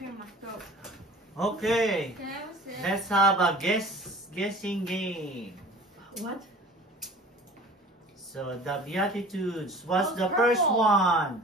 clear my throat. Okay. Can I have a sip? Let's have a guessing game. What? So the Beatitudes. What's Oh, the purple. first one?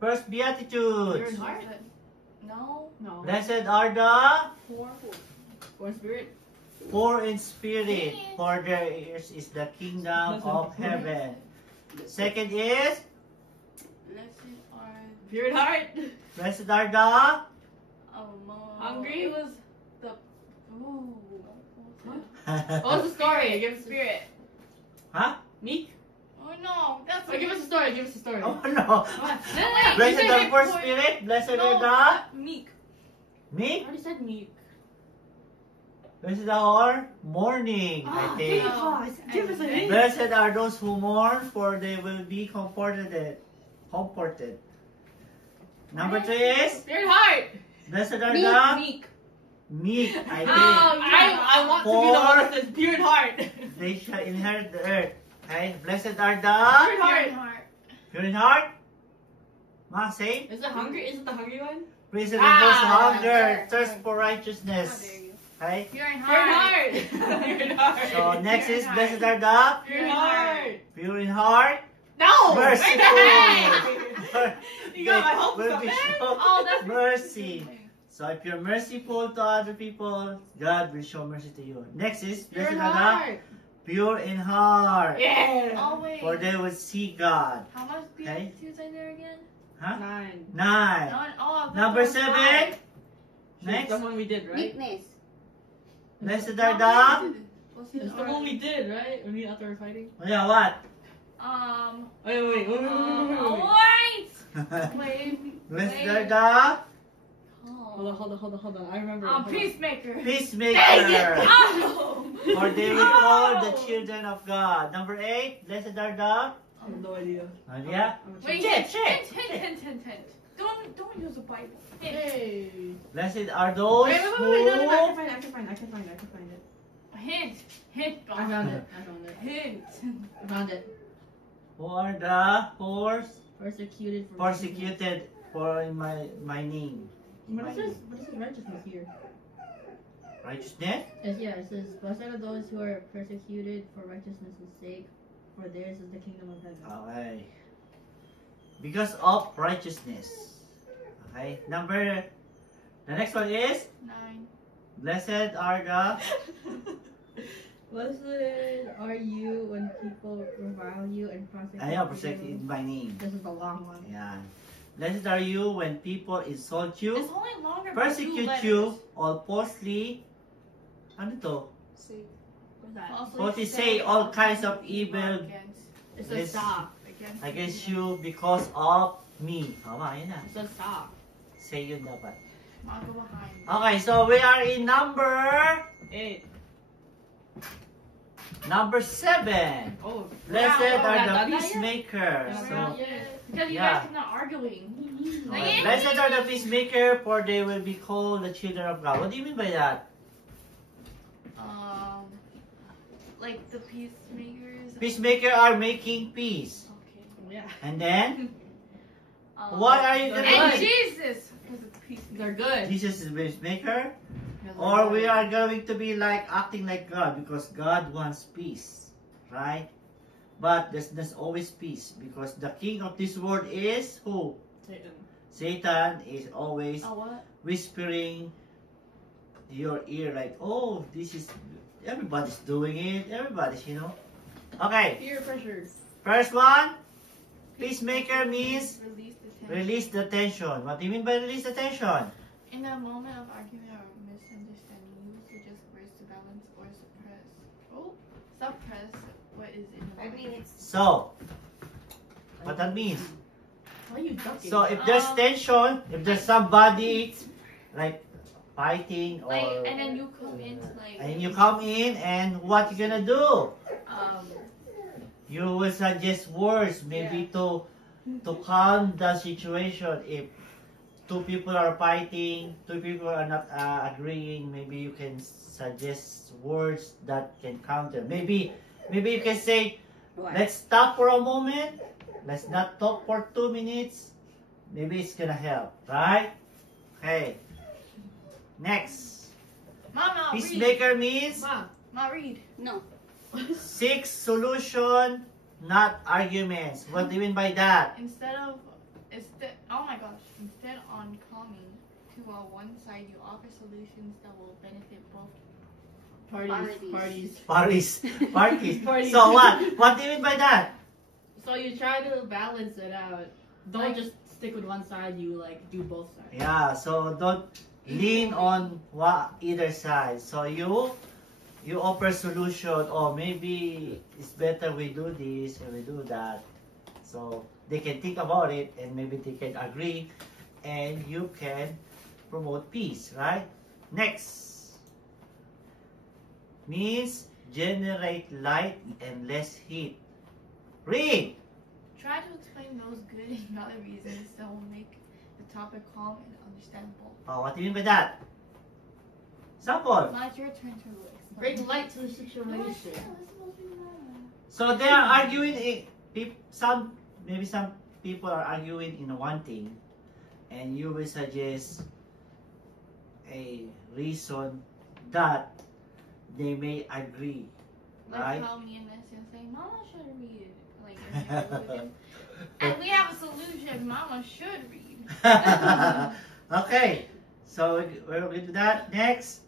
First Pure Beatitudes. in heart? No. No. Blessed are the Or spirit? poor in spirit, for theirs is the kingdom of heaven. Second is, Blessed are Pure in heart? blessed are the Hungry? It was the ooh. What was the story? Give us a Spirit. Huh? Meek? Oh no, that's Oh, give us a story. Give us a story. Oh no. What? Blessed are the poor in spirit, blessed are the meek. I meek, already said meek. blessed are mourning, I think. Give us a hint. Blessed are those who mourn, for they will be comforted. Comforted. Number 3 is, Pure in heart. blessed are the Meek. meek, I think. I want to be the one that says pure in heart. They shall inherit the earth. Okay? Blessed are Pure the in heart. pure in heart. Ma, same. Is it hungry? Is it the hungry one? Praise the Lord, those who hunger, there. thirst for How righteousness. dare you? Okay? Pure in Pure in heart. heart. Pure in heart. So next Pure in is heart. blessed are the Pure in heart. pure in heart. No. Merciful. You got my hopes Will up be there. shown Oh, that's mercy. So if you're merciful to other people, God will show mercy to you. Next is Pure blessed in are the heart. pure in heart, Yeah. Oh wait. for they will see God. How much Okay. Beatitudes are there again? Huh? 9. 9. None. Oh, Number that's 7. five. Next. The one we did, right? Meekness. Blessed No, are the. It's the one we did, right? When we after fighting. Oh yeah, what? Wait. Wait. Blessed are the Hold on. I remember. Hold on. Peacemaker. peacemaker, Oh. for they will be called the children of God. Number 8. Blessed are the. I have no idea. Yeah. Wait, Check. hint. Don't use the Bible. Hint. Hey. Blessed are those Wait. who. No, I can find it. Hint. I found it. Hint. I found it. Who are the poor, Persecuted for persecuted for my name. What is righteousness here? Righteousness? It says, blessed are those who are persecuted for righteousness' sake, for theirs is the kingdom of heaven. Okay. Because of righteousness. Okay. The next one is 9. blessed are the. Blessed are you when people revile you and prosecute I am protected you. by name. This is the long one. Yeah. Blessed are you when people insult you, It's only longer by 2 persecute letters. you, or falsely. Ano to? What's that? Falsely say all kinds of evil It says stop. against you because of me. Tama, yun na. It says stop. Say yun dapat. Mago behind. Okay, so we are in number 8. 7. Oh. Blessed wow, are that- the that- peacemakers. Yeah. So, Because you Yeah. guys are not arguing. okay. Blessed are the peacemaker, for they will be called the children of God. What do you mean by that? Like the peacemakers. Peacemaker are making peace. Okay. Yeah. And then, what are you They're gonna And good. do? Jesus was a peacemaker. They're good. Jesus is the peacemaker? Or we are going to be like acting like God because God wants peace, right? But there's not always peace because the king of this world is who? Satan. Satan is always What? whispering your ear like, oh, this is, everybody's doing it, everybody's, Okay, Peer pressure. first one, peacemaker means Release the tension. release the tension. What do you mean by release the tension? In a moment of argument or misunderstanding, use suggest words to balance or suppress what is in the 5 mind. minutes. So, what that means? Why are you ducking? So if there's tension, if there's somebody like fighting or Like, and then you come into like. and you come in and what you gonna do? Um. You will suggest words maybe to calm the situation. If two people are fighting, two people are not agreeing, maybe you can suggest words that can counter. Maybe you can say, let's stop for a moment. Let's not talk for 2 minutes. maybe it's gonna help, right? Okay. Next. Mama, read. Peacemaker means Mom. Ma, read. No. seek solution, not arguments. What do you mean by that? Instead, oh my gosh, instead on calming to one side, you offer solutions that will benefit both. Parties. Parties. So what? What do you mean by that? So you try to balance it out. Don't Like- just stick with one side. You like do both sides. Yeah, so don't lean on either side. So you offer solution, or maybe it's better we do this and we do that. So they can think about it and maybe they can agree and you can promote peace, right? Next means generate light and less heat. Read! Try to explain those good and valid reasons that will make the topic calm and understandable. Oh, what do you mean by that? Example. Now it's your turn to explain. Bring light to the No, situation. it's supposed to be Mama. So they are arguing. Some people are arguing in one thing, and you will suggest a reason that they may agree, Like right? how me and Nessie say, Mama should read. Like, and we have a solution. Mama should read. Okay, so we're going to do that. Next,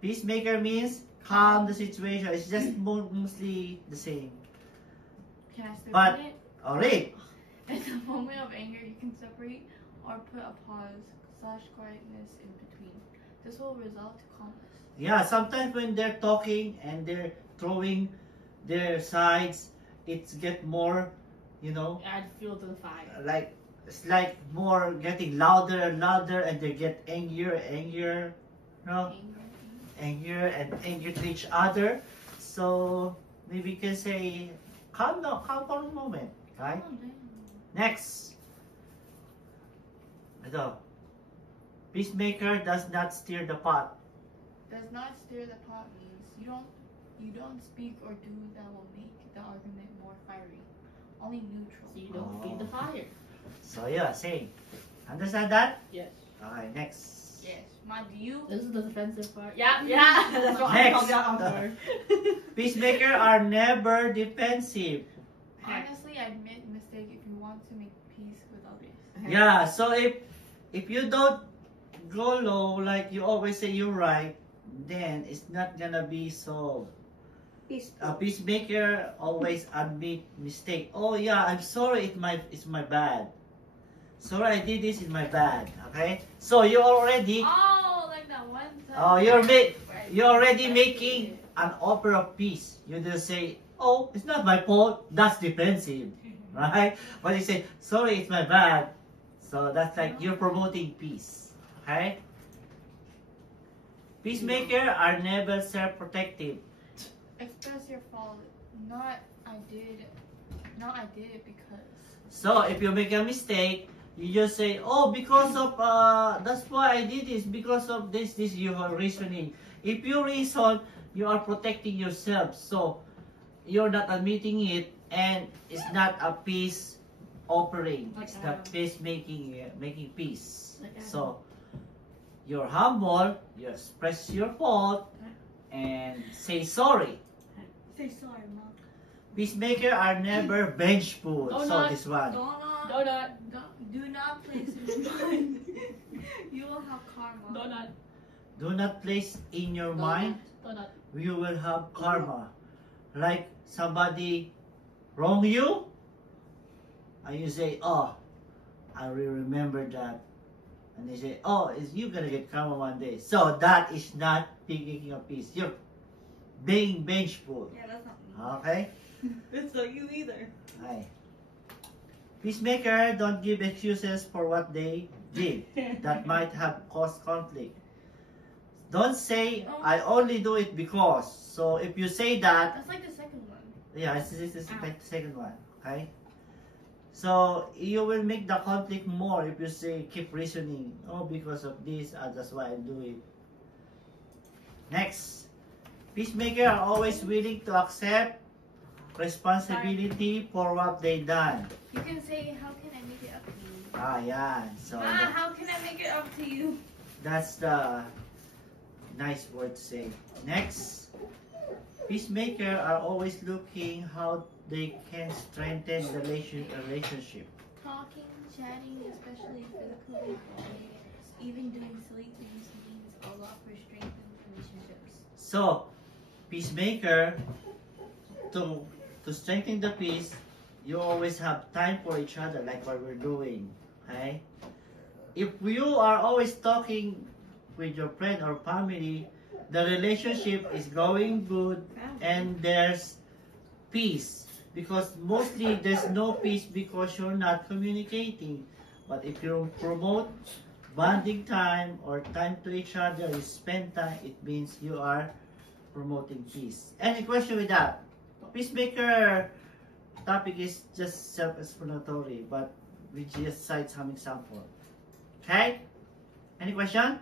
peacemaker means calm the situation. It's just mostly the same. Can I still But- read it? Oh, read. In a moment of anger, you can separate or put a pause/quietness in between. This will result to calmness. Yeah, sometimes when they're talking and they're throwing their sides, it's get more, Add fuel to the fire. like it's like more getting louder and louder, and they get angrier, Anger. angry to each other. So maybe you can say, calm down, calm for a moment, right? Calm down. Next, ito, peacemaker does not stir the pot. Does not stir the pot means you don't speak or do that will make the argument more fiery. Only neutral. So you don't feed the fire. So yeah, same. Understand that? Yes. Okay, next. Yes. Ma, do you? This is the defensive part. Yeah. That's what I Next. called you out for. Peacemaker are never defensive. Honestly, admit mistake if you want to make peace with others. Yeah, so if you don't go low, like you always say you're right, then it's not gonna be so. A peacemaker always admit mistake. Oh yeah, I'm sorry. It's my bad. Sorry, I did this. It's my bad. Okay. So you already. Oh, like that one time. Oh, you're already making an offer of peace. You just say, oh, it's not my fault. That's defensive, right? But you say, sorry, it's my bad. So that's like you're promoting peace. Okay. Peacemaker are never self-protective. Express your fault. Not I did it because. So if you make a mistake, you just say, oh, because of that's why I did this, because of this you are reasoning. If you reason, you are protecting yourself. So you're not admitting it, and it's not a peace offering. Like It's not Adam. peace making peace. Like Adam. So you're humble, you express your fault, and say sorry. Say sorry, Mom. Peacemaker are never vengeful. Oh, So not- this one. Donut. Do not place in your mind. You will have karma. Donut. Do not place in your mind, Donut. you will have karma. Like somebody wrong you, and you say, oh, I will remember that. And they say, oh, is you gonna get karma one day. So that is not thinking of peace. You're being vengeful. Yeah, that's not me. Okay? It's not you either. Hi. Peacemaker don't give excuses for what they did that might have caused conflict. Don't say, I only do it because. So if you say that, That's like the second one. yeah, this is like the second one. Okay? So you will make the conflict more if you say, keep reasoning. Oh, because of this, that's why I do it. Next. Peacemaker are always willing to accept responsibility for what they done. You can say, how can I make it up to you? Yan. So, how can I make it up to you? that's the nice word to say. Next, peacemaker are always looking how they can strengthen the relationship. Talking, chatting, especially physically, even doing silly things means a lot for strengthening relationships. So, peacemaker, to strengthen the peace, you always have time for each other, like what we're doing. Okay? If you are always talking with your friend or family, the relationship is going good and there's peace. Because mostly there's no peace because you're not communicating. But if you promote bonding time or time to each other, you spend time, it means you are promoting peace. Any question with that? Peacemaker topic is just self-explanatory, but we just cite some example. Okay? Any question?